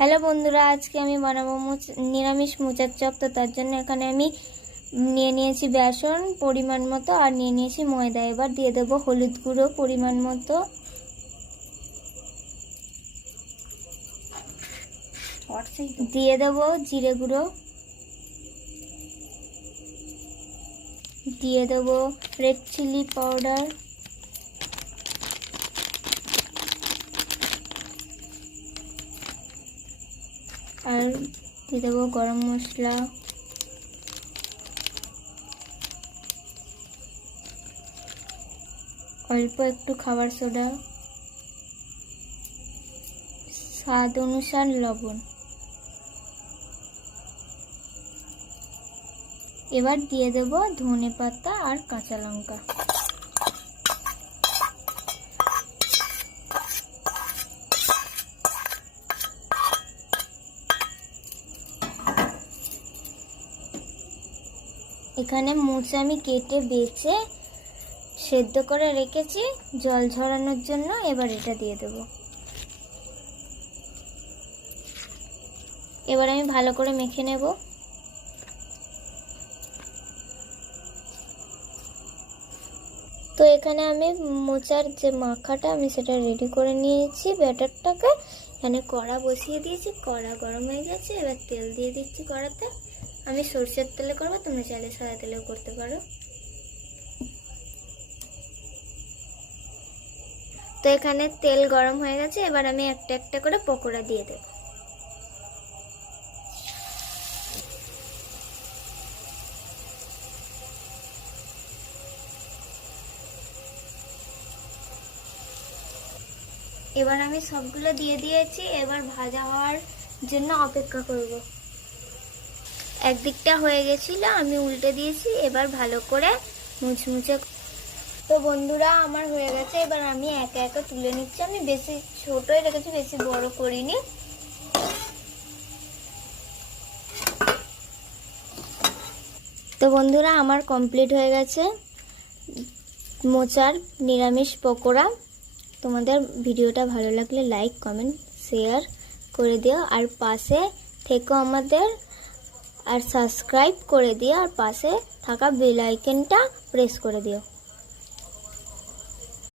Hello বন্ধুরা, আজকে আমি বানাবো নিরামিষ মোচার চপ। তো তার জন্য এখানে আমি নিয়ে নিয়েছি বেসন পরিমাণ মতো আর নিয়ে নিয়েছি ময়দা। এবার দিয়ে দেবো হলুদ গুঁড়ো পরিমাণ মতো, দিয়ে দেবো জিরে গুঁড়ো, দিয়ে দেবো রেড চিলি পাউডার, আর দিয়ে দেবো গরম মশলা, অল্প একটু খাবার সোডা, স্বাদ অনুসার লবণ। এবার দিয়ে দেবো ধনে পাতা আর কাঁচা লঙ্কা। এখানে মোচা আমি কেটে বেছে সেদ্ধ করে রেখেছি জল ঝরানোর জন্য। এবার এটা দিয়ে দেব। এবার আমি ভালো করে মেখে নেব। তো এখানে আমি মোচার যে মাখাটা আমি সেটা রেডি করে নিয়েছি ব্যাটারটাকে। এখানে কড়া বসিয়ে দিয়েছি, কড়া গরম হয়ে গেছে। এবার তেল দিয়ে দিচ্ছি কড়াতে। আমি সরষের তেলে করবো, তোমরা চাইলে সাদা তেলেও করতে পারো। তো এখানে তেল গরম হয়ে গেছে। এবার আমি একটা একটা করে পকোড়া দিয়ে দেব। এবার আমি সবগুলো দিয়ে দিয়েছি। এবার ভাজা হওয়ার জন্য অপেক্ষা করব। একদিকটা হয়ে গেছিল, আমি উল্টে দিয়েছি। এবার ভালো করে মুচমুচে। তো বন্ধুরা, আমার হয়ে গেছে। এবার আমি একা একা তুলে নিচ্ছি। আমি বেশি ছোটই রেখেছি, বেশি বড় করিনি। তো বন্ধুরা, আমার কমপ্লিট হয়ে গেছে মোচার নিরামিষ পকোড়া। তোমাদের ভিডিওটা ভালো লাগলে লাইক কমেন্ট শেয়ার করে দিও, আর পাশে থেকো আমাদের, আর সাবস্ক্রাইব করে দিও, আর পাশে থাকা বেল আইকনটা প্রেস করে দিও।